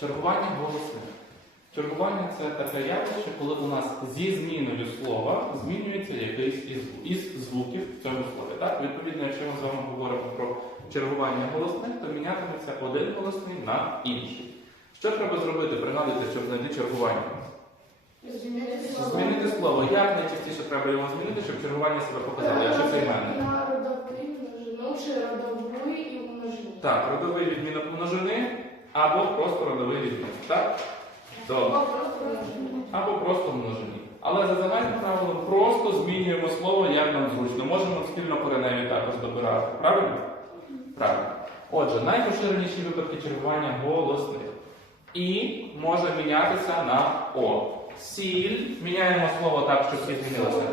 чергування голосних. Чергування це таке явище, коли у нас зі зміною слова змінюється якийсь із, із звуків в цьому слові. Так? Відповідно, якщо ми з вами говоримо про чергування голосних, то мінятиметься один голосний на інший. Що треба зробити? Пригадуйте, щоб знайти чергування. Змінити слово. Як найчастіше треба його змінити, щоб чергування себе показало, якщо це іменник? На родовий множину чи родовий і множину. Так, родовий відмінок множини або просто родовий відмінок. Так? Добре. Або просто множині. Але за загальним правилом просто змінюємо слово, як нам зручно. Можемо спільно кореневі також добирати. Правильно? Правильно. Отже, найпоширеніші випадки чергування голосних. І може мінятися на О. Сіль. Міняємо слово так, щоб всі змінилося.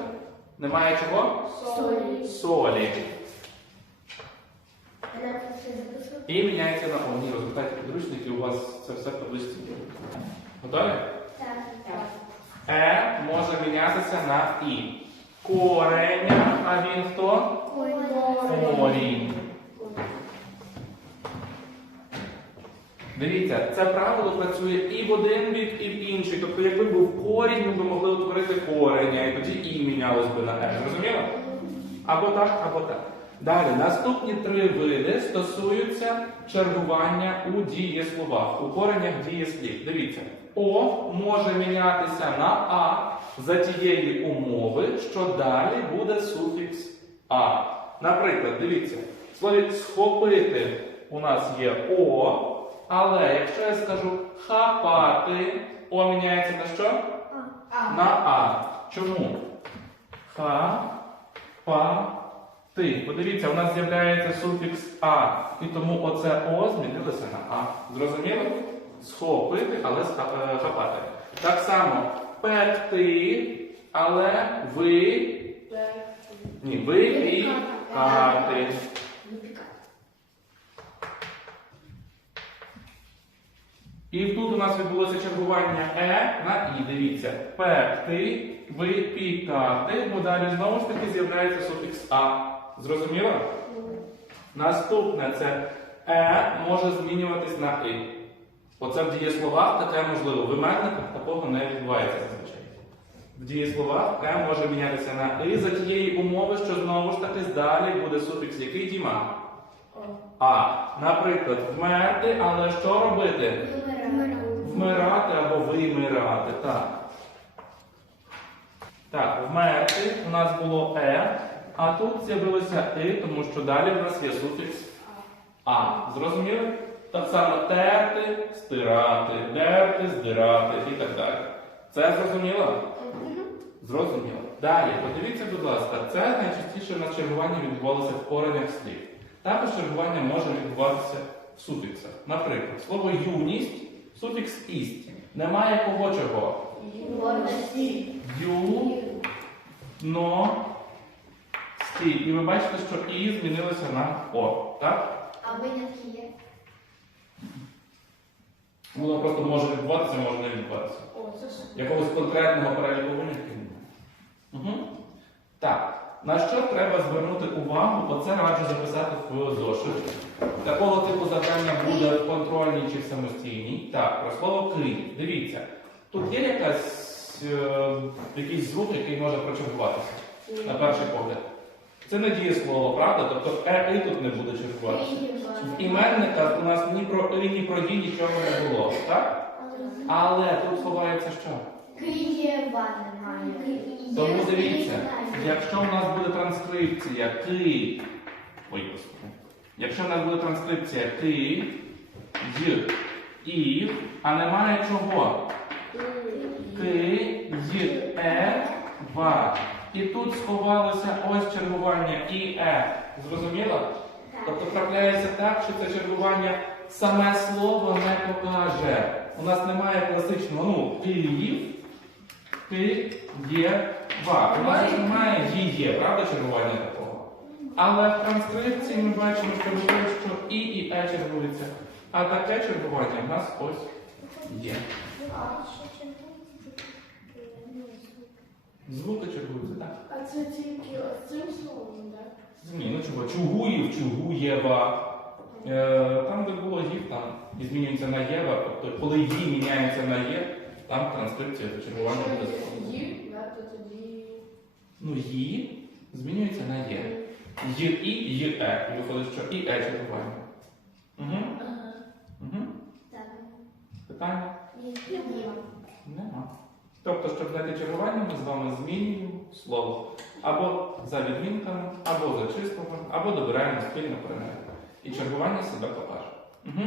Немає чого? Солі. Солі. І міняється на О. Ні, розгортайте підручники, у вас це все табличці. Готові? Е може мінятися на І. Кореня, а він хто? Корінь. Дивіться, це правило працює і в один бік, і в інший. Тобто, якби був корінь, ми б могли утворити кореня, і тоді і мінялось би на Е. Зрозуміло? Або так, або так. Далі, наступні три види стосуються чергування у дієсловах, у коренях дієслів. Дивіться, О може мінятися на А за тієї умови, що далі буде суфікс А. Наприклад, дивіться, в слові схопити у нас є О, але якщо я скажу хапати, О міняється на що? На А. Чому? Ха, па, ти. Подивіться, у нас з'являється суфікс А. І тому оце О змінилося на А. Зрозуміло? Схопити, але е, хапати. Так само пекти, але ви. Ні, ви пікати. І тут у нас відбулося чергування Е на І. Дивіться. Пекти, випікати, бо далі знову ж таки з'являється суфікс А. Зрозуміло? Наступне це Е може змінюватись на І. Оце в дієсловах таке можливо. В іменниках такого не відбувається зазвичай. В дієсловах Е може мінятися на І за тієї умови, що знову ж таки далі буде суфікс який діма? А. Наприклад, вмерти, але що робити? Вмирати або вимирати. Так. Так, вмерти у нас було Е, а тут з'явилося І, тому що далі в нас є суфікс А. Зрозуміли? Так само терти, стирати, дерти, здирати і так далі. Це зрозуміло? Зрозуміло. Далі, подивіться, будь ласка, це найчастіше на чергування відбувалося в коренях слів. Також чергування може відбуватися в суфіксах. Наприклад, слово юність, суфікс ість. Немає кого чого. Ю, сті. І ви бачите, що і змінилося на О. Так? А винятки є? Воно просто може відбуватися, може не відбуватися. О, це супер. Якогось конкретного переліку винятків немає. Угу. Так. На що треба звернути увагу? Оце раджу записати в зошит. Такого типу завдання буде в контрольній чи в самостійній. Так, про слово крій. Дивіться, тут є якась, е, якийсь звук, який може прочергуватися на перший погляд. Це не дієслово, правда? Тобто е, і тут не буде чергуватися. В іменниках у нас ні про і, ні про ді нічого не було, так? Але тут ховається що? Києва немає. Тому дивіться, якщо у нас буде транскрипція ки, ой, господи, якщо у нас буде транскрипція ки, й, і, а немає чого? Ки, й, е, ва. І тут сховалося ось чергування і е. Зрозуміло? Тобто трапляється так, що це чергування саме слово не покаже. У нас немає класичного, ну, Київ, ти є ва. У нас немає є, правда, чергування такого. Але в транскрипції ми бачимо, що що і і е чергуються. А таке чергування в нас ось є. Звуки чергуються, так? А це тільки цим словом, так? Ні, ну чого? Чугуїв, чугуєва. Е, Там, де було їв, там і змінюється на єва, тобто коли ї міняється на є, там транскрипція до чергування Якщо є, да, то тоді... Ну, ї змінюється на є. Й і, й е. І виходить, що і е чергування. Угу. Ага. Угу. Так. Питання? Ні. Нема. Щоб чергування, ми з вами змінюємо слово або за відмінками, або за числами, або добираємо спільне перемогу. І чергування себе покаже. Угу.